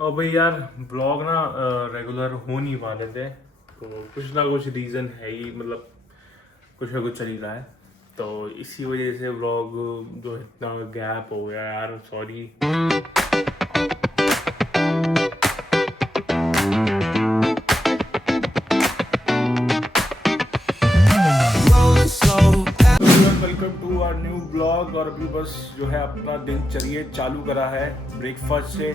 और भाई यार ब्लॉग ना रेगुलर हो नहीं पा रहे थे, तो कुछ ना कुछ रीज़न है ही, मतलब कुछ ना कुछ चल ही रहा है, तो इसी वजह से व्लॉग जो इतना गैप हो गया यार, sorry. Welcome to our new blog. और अभी बस जो है अपना दिनचर्या चालू करा है ब्रेकफास्ट से।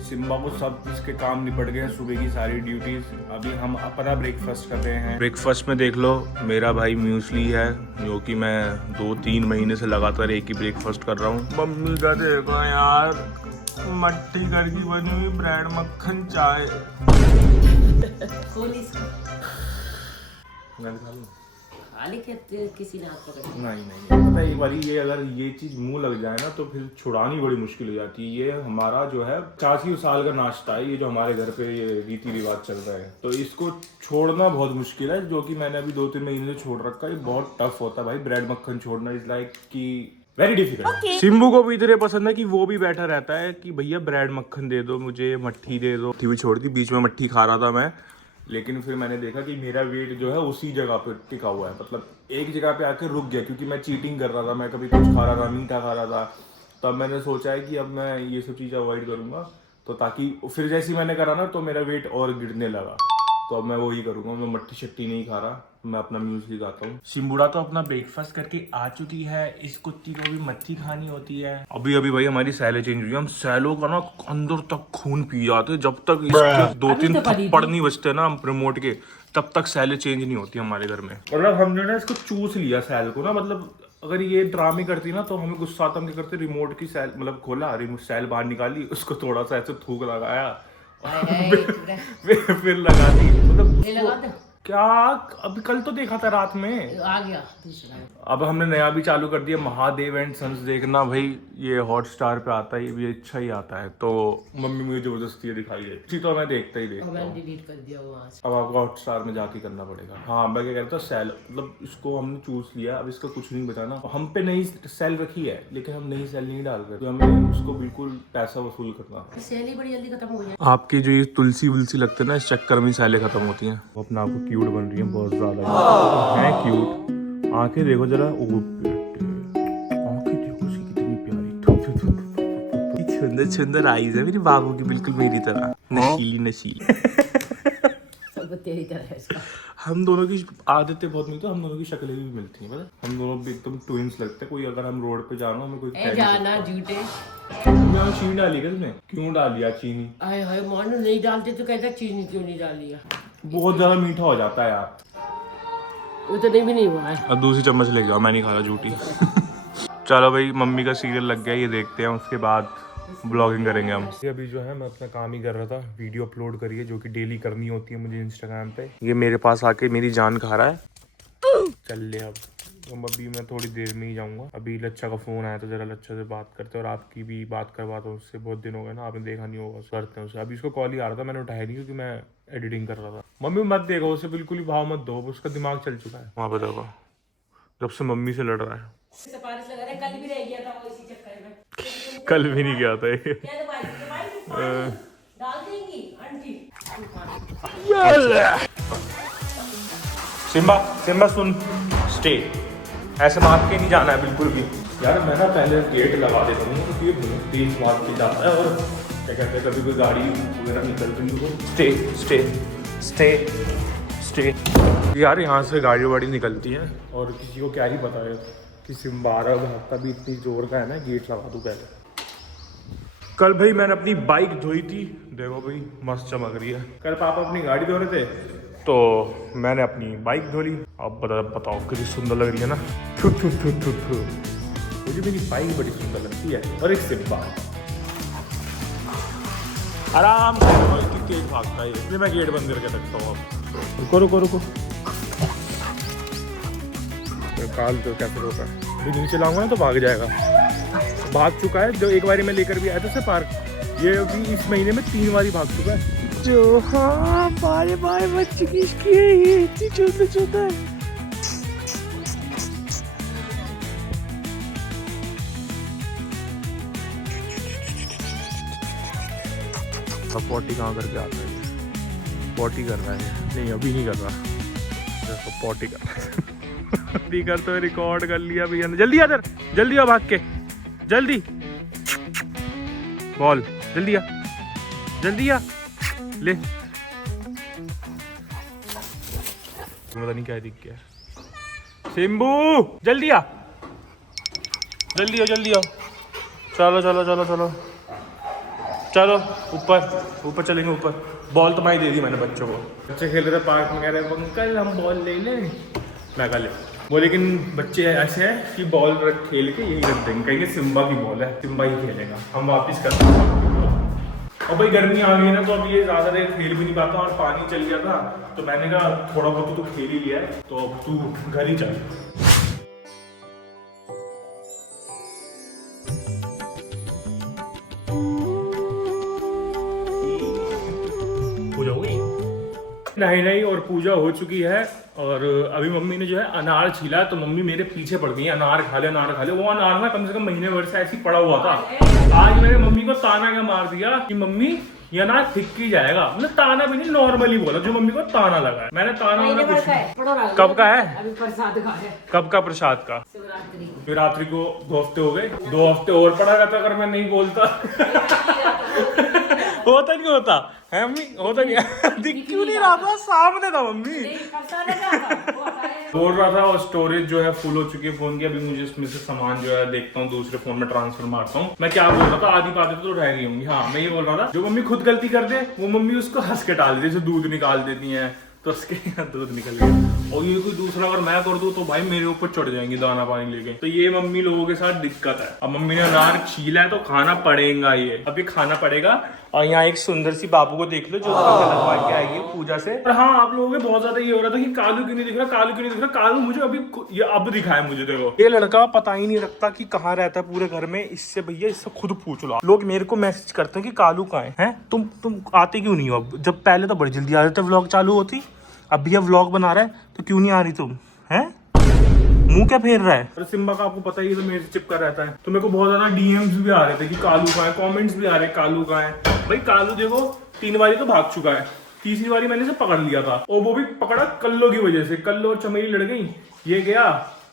सिम्बा को सब इसके काम निपट गए हैं, सुबह की सारी ड्यूटीज। अभी हम अपना ब्रेकफास्ट कर रहे हैं। ब्रेकफास्ट में देख लो मेरा भाई म्यूसली है, जो कि मैं 2-3 महीने से लगातार एक ही ब्रेकफास्ट कर रहा हूँ। मम्मी का देखो यार, मट्टी घर की बनी हुई ब्रेड मक्खन चाय। किसी ने हाथ पकड़ नहीं पता, एक बार ये अगर ये चीज मुंह लग जाए ना तो फिर छुड़ानी बड़ी मुश्किल हो जाती है। ये हमारा जो है 85 साल का नाश्ता है, ये जो हमारे घर पे ये रीति रिवाज चल रहा है, तो इसको छोड़ना बहुत मुश्किल है, जो कि मैंने अभी 2-3 महीने से छोड़ रखा है। ये बहुत टफ होता है भाई, ब्रेड मक्खन छोड़ना इज लाइक कि वेरी डिफिकल्ट। सिम्बू को भी इतने पसंद है कि वो भी बैठा रहता है कि भैया ब्रेड मक्खन दे दो मुझे, मट्ठी दे दो। भी छोड़ दी, बीच में मट्ठी खा रहा था मैं, लेकिन फिर मैंने देखा कि मेरा वेट जो है उसी जगह पे टिका हुआ है, मतलब एक जगह पे आके रुक गया, क्योंकि मैं चीटिंग कर रहा था, मैं कभी कुछ खा रहा था, मीठा खा रहा था। तब मैंने सोचा है कि अब मैं ये सब चीज़ अवॉइड करूंगा, तो ताकि फिर जैसे मैंने करा ना तो मेरा वेट और गिरने लगा। तो अब मैं वही करूंगा, मैं मट्टी शट्टी नहीं खा रहा, मैं अपना म्यूसली खाता हूँ। सिम्बुड़ा तो अपना ब्रेकफास्ट करके आ चुकी है, इस कुत्ती को भी मट्टी खानी होती है। अभी अभी भाई हमारी सैलें चेंज हुई है, हम सैलों का ना अंदर तक खून पी जाते, जब तक इसके 2-3 थप्पड़ नहीं बजते ना रिमोट के, तब तक सैलें चेंज नहीं होती हमारे घर में। मतलब हमने ना इसको चूस लिया सैल को ना, मतलब अगर ये ड्रामे करती ना तो हमें गुस्सा आता, हम क्या करते, रिमोट की सैल मतलब खोला, सैल बाहर निकाली, उसको थोड़ा सा ऐसे थूक लगाया, फिर लगा दी। मतलब क्या, अभी कल तो देखा था रात में आ गया दूसरा। अब हमने नया भी चालू कर दिया, महादेव एंड सन्स देखना भाई, ये हॉटस्टार पे आता है, ये भी अच्छा ही आता है, तो मम्मी मुझे जबरदस्ती ये दिखाई है, इसी तो मैं देखता ही देखता हूँ। डिलीट कर दिया वो आज। अब आपको हॉटस्टार में जाके करना पड़ेगा। हाँ मैं क्या कहता हूँ, सेल मतलब इसको हमने चूस लिया, अब इसका कुछ नहीं बचाना। हम पे नई सेल रखी है, लेकिन हम नई सेल नहीं डाल रहे, तो हमें उसको बिल्कुल पैसा वसूल करना। सेल ही बड़ी जल्दी खत्म हो गई। आपकी जो ये तुलसी वुलसी लगते हैं ना, इस चक्कर में सेलें खत्म होती हैं। वो अपने आप को क्यूट बन रही है, बहुत ज्यादा है क्यूट। आंखें देखो जरा, आंखें देखो सी कितनी प्यारी, सुंदर सुंदर आईज है मेरी बाबू की, बिल्कुल मेरी तरह नशीली नशीली। तेरी तरह है इसका। हम दोनों की आदतें बहुत मिलती है, हम दोनों की शक्लें भी मिलती हैं, पता, हम दोनों भी एकदम ट्विंस लगते हैं। कोई अगर हम रोड पे जा रहे हो, हमें कोई जाना झूठे। चीनी डाली क्या तुमने? क्यों डाली चीनी? हाय हाय मानो नहीं डालते तो कहता चीनी क्यों नहीं डाली? बहुत ज्यादा मीठा हो जाता है यार। उतने भी नहीं हुआ है। अब दूसरी चम्मच ले जाओ, मैं नहीं खा रहा झूठी। चलो भाई, मम्मी का सीरियल लग गया, ये देखते हैं, उसके बाद ब्लॉगिंग करेंगे हम। अभी जो है मैं अपना काम ही कर रहा था, वीडियो अपलोड करिए, जो कि डेली करनी होती है मुझे इंस्टाग्राम पे। ये मेरे पास आके मेरी जान खा रहा है। चल ले अब अभी मैं थोड़ी देर में ही जाऊंगा। अभी लच्छा का फोन आया तो जरा लच्छा से बात करते हैं, और आपकी भी बात करवाता हूँ उससे, बहुत दिन हो गए ना, आपने देखा नहीं होगा, करते हैं उससे। अभी उसको कॉल ही आ रहा था, मैंने उठाया नहीं क्योंकि मैं एडिटिंग कर रहा था। मम्मी मत देखो उसे, बिल्कुल ही भाव मत दो, उसका दिमाग चल चुका है। वहाँ पे देखो जब से मम्मी से लड़ रहा है। कल भी रह गया था वो इसी चक्कर में। कल भी नहीं गया था ये। डाल देंगी आंटी। सिम्बा सिम्बा सुन, स्टे, ऐसे मार के नहीं जाना है बिल्कुल भी। यार मैं ना पहले गेट लगा देता हूँ, क्योंकि ये बहुत तेज मार के जाता है, और क्या कहते हैं कभी कोई गाड़ी वगैरह निकल रही हो। Stay stay stay stay. यार यहाँ से गाड़ी वाड़ी निकलती है, और किसी को क्या ही पता है कि सिम्बा आ रहा है, भागता भी इतनी जोर का है ना, गेट लगा दूँ पहले। कल भाई मैंने अपनी बाइक धोई थी, देखो भाई मस्त चमक रही है। कल पापा अपनी गाड़ी धो रहे थे, तो मैंने अपनी बाइक धो ली। अब बताओ कितनी सुंदर लग रही है ना। थू थू थू थू थू। मुझे मेरी बाइक बड़ी सुंदर लगती है। और एक सिम्बा आराम से, इतनी तेज भागता है, इसलिए मैं गेट बंद करके रखता हूँ। अब रुको रुको रुको, काल तो कैसे रोका है, नीचे लाऊंगा ना तो भाग जाएगा। भाग चुका है, जो एक बारी मैं लेकर भी आया था उसे पार्क, ये अभी इस महीने में 3 बारी भाग चुका है। जो हाँ बारे बारे बच्चे की इसकी है, ये इतनी छोटा है। अब पॉटी कहाँ करके आता है ये? पॉटी कर रहा है, नहीं अभी नहीं कर रहा, देखो पॉटी कर रहा है। पॉटी कर तो रिकॉर्ड कर लिया भैया ने। जल्दी आ इधर, जल्दी आ भाग के, जल्दी बॉल, जल्दी आ, जल्दी आ, ले। पता नहीं क्या दिख गया। सिम्बू जल्दी आ, जल्दी आओ, जल्दी आओ, चलो चलो चलो चलो चलो ऊपर, ऊपर चलेंगे ऊपर। बॉल तो मैं ही दे दी मैंने बच्चों को। बच्चे खेल रहे थे पार्क में, कह रहे अंकल हम बॉल ले लें, मैं कहा ले वो। लेकिन बच्चे ऐसे हैं कि बॉल खेल के यही रख देंगे, कहेंगे सिम्बा की बॉल है, सिम्बा ही खेलेगा, हम वापस कर देंगे। और भाई गर्मी आ गई ना, तो अब ये ज़्यादा देर खेल भी नहीं पाता और पानी चल गया था, तो मैंने कहा थोड़ा बहुत तो खेल ही लिया है, तो अब तू घर ही चल। पूजा हुई? नहीं और पूजा हो चुकी है। और अभी मम्मी ने जो है अनार छीला, तो मम्मी मेरे पीछे पड़ गई, अनार खा ले, अनार खा ले। वो अनार ना कम से कम महीने भर से ऐसे ही पड़ा हुआ था। आज मैंने मम्मी को ताना क्या मार दिया कि मम्मी ये अनार फिक ही जाएगा। मतलब ताना भी नहीं, नॉर्मली बोला, जो मम्मी को ताना लगा है। मैंने ताना वाला कुछ। कब का है? अभी प्रसाद का है। कब का प्रसाद का? शिवरात्रि को 2 हफ्ते हो गए, 2 हफ्ते और पड़ा रहता अगर मैं नहीं बोलता। होता नहीं होता है मम्मी, होता नहीं। दिख क्यों नहीं रहा था? सामने था मम्मी। बोल रहा था और स्टोरेज जो है फुल हो चुकी है फोन की। अभी मुझे इसमें से सामान जो है देखता हूँ, दूसरे फोन में ट्रांसफर मारता हूँ। मैं क्या बोल रहा था, आधी बातें तो रह गई होंगी। हाँ मैं ये बोल रहा था, जो मम्मी खुद गलती कर दे वो मम्मी उसको हंस के टाल दे, जैसे दूध निकाल देती है तो उसके दूध निकल गया। और ये कोई दूसरा अगर मैं कर दूं तो भाई मेरे ऊपर चढ़ जाएंगे दाना पानी लेके। तो ये मम्मी लोगों के साथ दिक्कत है। अब मम्मी ने अनार छीला है तो खाना पड़ेगा, ये अब ये खाना पड़ेगा। और यहाँ एक सुंदर सी बाबू को देख लो जो लगवा के आई है पूजा से। और हाँ आप लोगों में बहुत ज्यादा ये हो रहा था कि कालू क्यों नहीं दिख रहा, कालू क्यों नहीं दिख रहा। कालू मुझे अभी ये अब दिखा है मुझे। देखो ये लड़का पता ही नहीं रखता कि कहाँ रहता है पूरे घर में। इससे भैया इससे खुद पूछ लो। लोग मेरे को मैसेज करते हैं कि कालू कहाँ है? तुम आते क्यों नहीं हो? अब जब पहले तो बड़ी जल्दी आ रहे थे व्लॉग चालू होती, अब भैया व्लॉग बना रहा है तो क्यों नहीं आ रही तुम? हैं मुंह क्या फेर रहा है? अरे सिम्बा का आपको पता ही है तो मेरे से चिपका रहता है। तो मेरे को बहुत ज्यादा डीएम्स भी आ रहे थे कि कालू कहाँ है, कमेंट्स भी आ रहे कालू कहाँ है। भाई कालू देखो 3 बारी तो भाग चुका है, तीसरी बारी मैंने इसे पकड़ लिया था और वो भी पकड़ा कल्लो की वजह से। कल्लो और चमेली लड़ गई, ये गया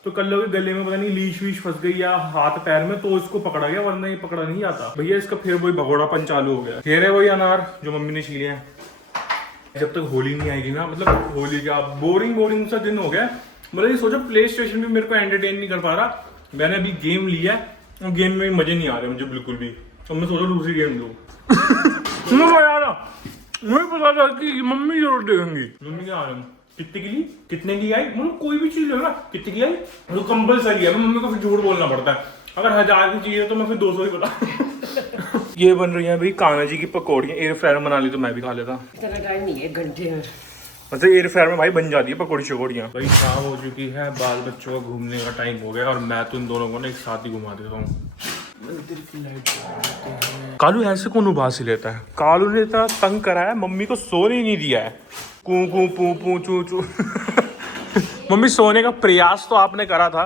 तो कल्लो के गले में पता नहीं लीश वीश फंस गई या हाथ पैर में, तो इसको पकड़ा गया, वरना ये पकड़ा नहीं जाता भैया। इसका फिर वही भगोड़ापन चालू हो गया। फिर है वही अनार जो मम्मी ने छीले हैं। जब तक होली नहीं आएगी ना, मतलब होली का बोरिंग सा दिन हो गया। मतलब ये सोचो प्ले स्टेशन भी मेरे को एंटरटेन नहीं कर पा रहा। मैंने अभी गेम लिया है और गेम में मजे नहीं आ रहे मुझे बिल्कुल भी। तो मैं सोचा दूसरी गेम लूँ। मुझे पता था कि मम्मी जरूर देखेंगी। मम्मी क्या आ रहा है, कितने की ली, कितने की आई, मतलब कोई भी चीज लेना कितने की आई तो कंपलसरी है। मम्मी को फिर झूठ बोलना पड़ता है। अगर 1000 की चीज है तो मैं फिर 200 ही बता। ये बन रही है भाई कान्हा जी की पकौड़ियाँ। एयर फ्रायर बना ली तो मैं भी खा लेता। इतना टाइम नहीं है, 1 घंटे में मतलब एयर फ्रायर में भाई बन जाती है पकौड़ी शकौड़ियाँ। भाई शाम हो चुकी है, बाल बच्चों का घूमने का टाइम हो गया और मैं तो इन दोनों को ना एक साथ ही घुमा देता हूँ। मंदिर की लाइट। कालू ऐसे कौन उबासी लेता है? कालू ने इतना तंग करा है, मम्मी को सोने ही नहीं दिया है। कू कू पू पू चू चू। मम्मी सोने का प्रयास तो आपने करा था।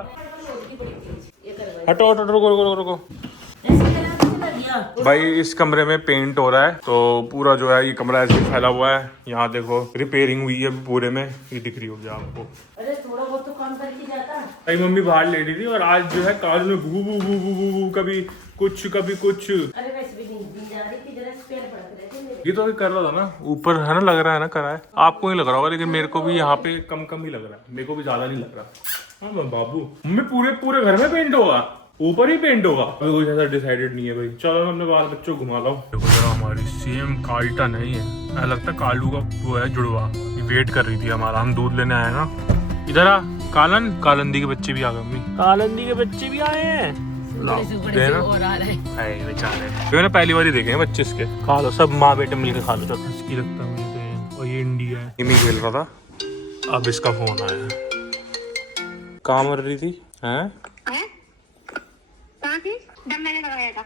हटो हटो रुको रुको। भाई इस कमरे में पेंट हो रहा है तो पूरा जो है ये कमरा ऐसे फैला हुआ है। यहाँ देखो रिपेयरिंग हुई है पूरे में, ये दिख रही होगी आपको। अरे थोड़ा बहुत तो काम करके जाता। भाई मम्मी बाहर लेटी थी और आज जो है कालू में भू भू भू भू भू कभी कुछ कभी कुछ। अरे वैसे भी नहीं जा रही थी, जरा स्पेयर पड़ते रहते। ये तो अभी कर रहा था ना, ऊपर है ना, लग रहा है ना, करा है। आपको नहीं लग रहा होगा लेकिन मेरे को भी यहाँ पे कम ही लग रहा है। मेरे को भी ज्यादा नहीं लग रहा। हाँ बाबू मम्मी पूरे घर में पेंट होगा, ऊपर ही पेंट होगा। अभी कुछ ऐसा डिसाइडेड नहीं है भाई। चलो मैं अपने बाल बच्चों को घुमा लाऊं। देखो जरा हमारी सेम काल्टा नहीं है, ऐसा लगता है कालू का वो है जुड़वा। वेट कर रही थी हमारा, हम दूध लेने आए ना। इधर आ कालंदी के बच्चे भी आ गए। मम्मी कालंदी के बच्चे भी आए हैं। मैंने पहली बार ही देखे हैं बच्चे इसके। खा लो सब माँ बेटे मिलके खा लो। चलो इसकी लगता है मुझे। और ये इंडिया है, गेम खेल रहा था। अब इसका फोन आया। कहाँ मर रही थी हैं? मैंने लगाया था।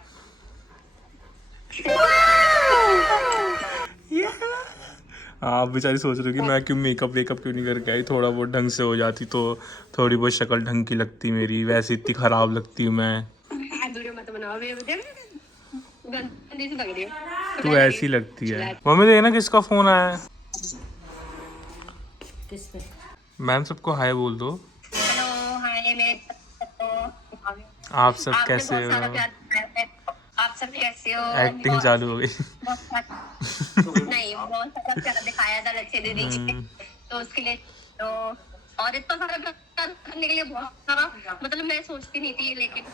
आप बेचारी सोच रही हो कि मैं क्यों मेकअप क्यों नहीं करके आई। थोड़ा बहुत ढंग से हो जाती तो थोड़ी बहुत शक्ल ढंग की लगती मेरी। वैसे इतनी खराब लगती हूँ मैं। वीडियो मत बनाओ। गंदी सी लग रही है। तू ऐसी लगती है। मम्मी देखना किसका फोन आया है। किस पे? मैम सबको हाय बोल दो। हेलो हाय मेरे आप सब कैसे हो? आप सब कैसे हो? एक्टिंग चालू हो गई। नहीं बहुत सारा प्यार दिखाया था लच्छे दीदी जी, तो उसके लिए तो और इतना सारा प्यार करने के लिए बहुत सारा, मतलब मैं सोचती नहीं थी, लेकिन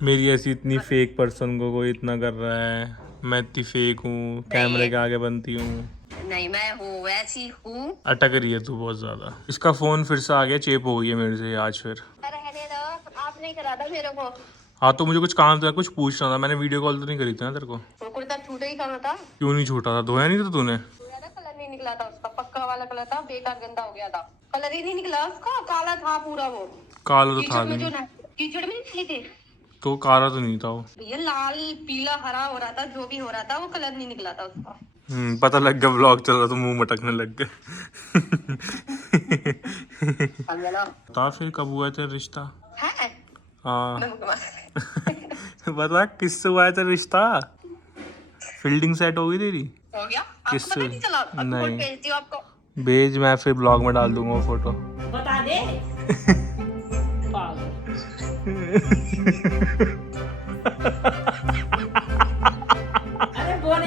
मेरी ऐसी इतनी फेक पर्सन को कोई इतना कर रहा है। मैं इतनी फेक हूँ, कैमरे के आगे बनती हूँ। नहीं मैं हूँ वैसी हूँ। अटक रही है तू बहुत ज्यादा। इसका फोन फिर से आ गया, चेप हो गई है मेरे से आज फिर। रहने दो, आप नहीं करा था मेरे को। हाँ तो मुझे कुछ काम था, कुछ पूछना था। मैंने वीडियो कॉल तो नहीं करी थी ना तेरे को। वो कुर्ता छूटा ही कहाँ था? क्यों नहीं छूटा था? धोया नहीं था तूने? कलर नहीं निकला था उसका, पक्का वाला कलर था, बेकार गंदा हो गया था। कलर ही नहीं निकला उसका, काला था पूरा वो। काला तो था कीचड़ में जो नहीं। कीचड़ में नहीं थे तो काला तो नहीं था वो। भैया, लाल पीला हरा हो रहा था, जो भी हो रहा था, वो कलर नहीं निकला था उसका। पता लग गया व्लॉग चल रहा तो मुंह मटकने लग गए। बता फिर कब हुआ था रिश्ता? है हाँ बता किससे हुआ था रिश्ता? फील्डिंग सेट हो गई तेरी? हो गया? आपको किससे? पता नहीं चला? अब नहीं। फोटो भेजती हूँ आपको। भेज, मैं फिर ब्लॉग में डाल दूंगा वो फोटो। बता दे। पागल। अरे बोले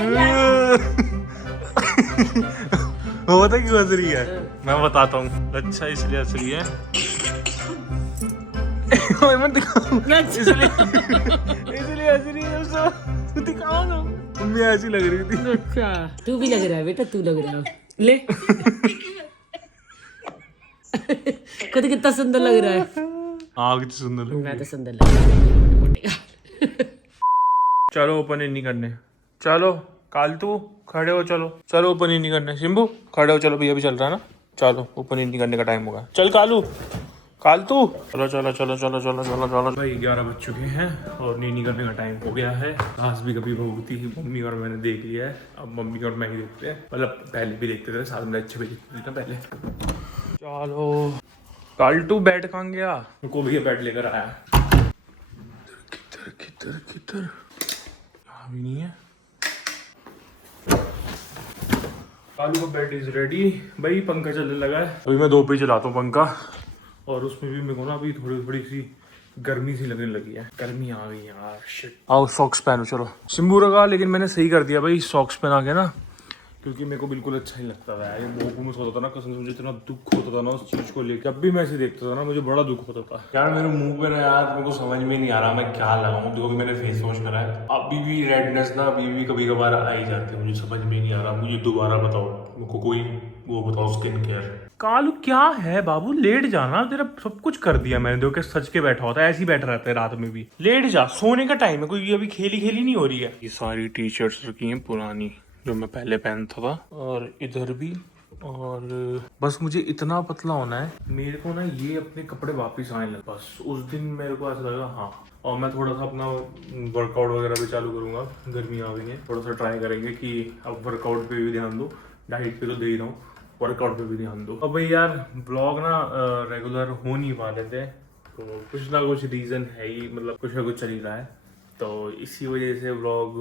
वो पता क्यों हंस रही है? मैं बताता हूँ। अच्छा इसलिए हंस रही है। ओए मत दिखाओ। इसलिए हंस रही है उसको। दिखाओ ना। मम्मी ऐसी लग रही थी। अच्छा तू भी लग रहा है बेटा, तू लग रहा है। ले खुद कितना सुंदर लग रहा है। हाँ कितनी सुंदर लग रही मैं है। तो सुंदर लग रहा है। चलो ओपन ही नहीं करने। चलो कालतू खड़े हो। चलो चलो ओपन ही नहीं करने। शिम्बू खड़े हो। चलो भैया भी चल रहा है ना। चलो ओपन ही नहीं करने का टाइम होगा। चल कालू कालतू चलो चलो चलो चलो चलो चलो चलो। भाई 11 बज चुके हैं और नीनी करने का टाइम हो गया है। घास भी कभी भोगती ही मम्मी और मैंने देख लिया है। अब मम्मी और मैं ही देखते हैं, मतलब पहले भी देखते थे, साथ में अच्छे भी देखते थे ना पहले। चलो कालटू बैट कहाँ गया? उनको भैया बैट लेकर आया। किधर किधर किधर? यहाँ भी नहीं है। कालू का बैट इज रेडी। भाई पंखा चलने लगा है। अभी मैं 2 पे चलाता हूँ पंखा, और उसमें भी मेरे को ना अभी थोड़ी सी गर्मी सी लगने लगी है। गर्मी आ गई यार, शिट। आओ सॉक्स पहनो। चलो सिम्बू रखा, लेकिन मैंने सही कर दिया भाई सॉक्स पहना के ना, क्योंकि मेरे को बिल्कुल अच्छा नहीं लगता था यार। ये बहुत होता था ना, कसम से मुझे इतना दुख होता था ना उस चीज को लेकर। जब भी मैं इसे देखता था ना मुझे बड़ा दुख होता था यार। मेरे मुंह पे ना यार मेरे को समझ में नहीं आ रहा मैं क्या लगाऊं। जो भी मैंने फेस वॉश करा है, अभी भी रेडनेस ना अभी भी कभी कभार आ ही जाती है। मुझे समझ में नहीं आ रहा। मुझे दोबारा बताओ, मुझको कोई वो बताओ स्किन केयर। कालू क्या है बाबू, लेट जाना। तेरा सब कुछ कर दिया मैंने। देखो क्या सच के बैठा होता है, ऐसे ही बैठा रहता है रात में भी। लेट जा, सोने का टाइम है। कोई अभी खेली नहीं हो रही है। ये सारी टी शर्ट्स रखी हैं पुरानी जो मैं पहले पहनता था, और इधर भी। और बस मुझे इतना पतला होना है मेरे को ना, ये अपने कपड़े वापस आने लगे। बस उस दिन मेरे को ऐसा लगा हाँ। और मैं थोड़ा सा अपना वर्कआउट वगैरह भी चालू करूंगा। गर्मी आ गई है, थोड़ा सा ट्राई करेंगे कि अब वर्कआउट पे भी ध्यान दो। डाइट पे तो दे ही रहा हूँ, वर्कआउट पे भी ध्यान दो। अब भाई यार ब्लॉग ना रेगुलर हो नहीं पा रहे थे, तो कुछ ना कुछ रीज़न है ही, मतलब कुछ ना कुछ चल ही रहा है। तो इसी वजह से व्लॉग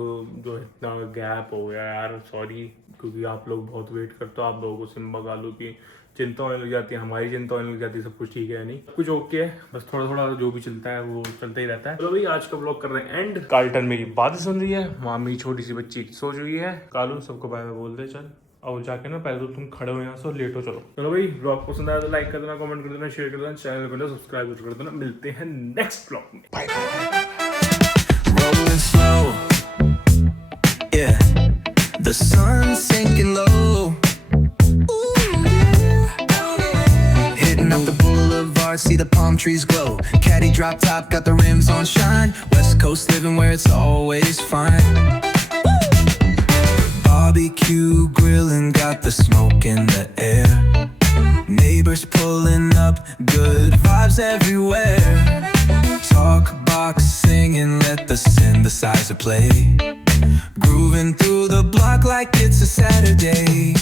जो इतना गैप हो गया यार, सॉरी। क्योंकि आप लोग बहुत वेट करते हो। आप लोगों को सिम्बा कालू की चिंता होने लग जाती है, हमारी चिंता होने लग जाती है। सब कुछ ठीक है नहीं, कुछ ओके है, बस थोड़ा थोड़ा जो भी चलता है वो चलता ही रहता है। चलो भाई आज का व्लॉग कर रहे हैं एंड। कार्टन मेरी बात सुन रही है, मामी छोटी सी बच्ची सो रही है। कालू सबको बाय बाय बोल दे चल। और जाके ना पहले तो तुम खड़े हो यहाँ से, लेट हो। चलो भाई व्लॉग पसंद आया तो लाइक कर देना, कमेंट कर देना, शेयर कर देना, चैनल को सब्सक्राइब कर देना। मिलते हैं नेक्स्ट व्लॉग में। Bye bye. Rolling slow, yeah. The sun's sinking low. Hitting up the boulevard, see the palm trees glow. Caddy drop top, got the rims on shine. West Coast living where it's always fine. Barbecue grilling, got the smoke in the air. Neighbors pulling up, good vibes everywhere. Talk box singing, let the synthesizer play. Grooving through the block like it's a Saturday.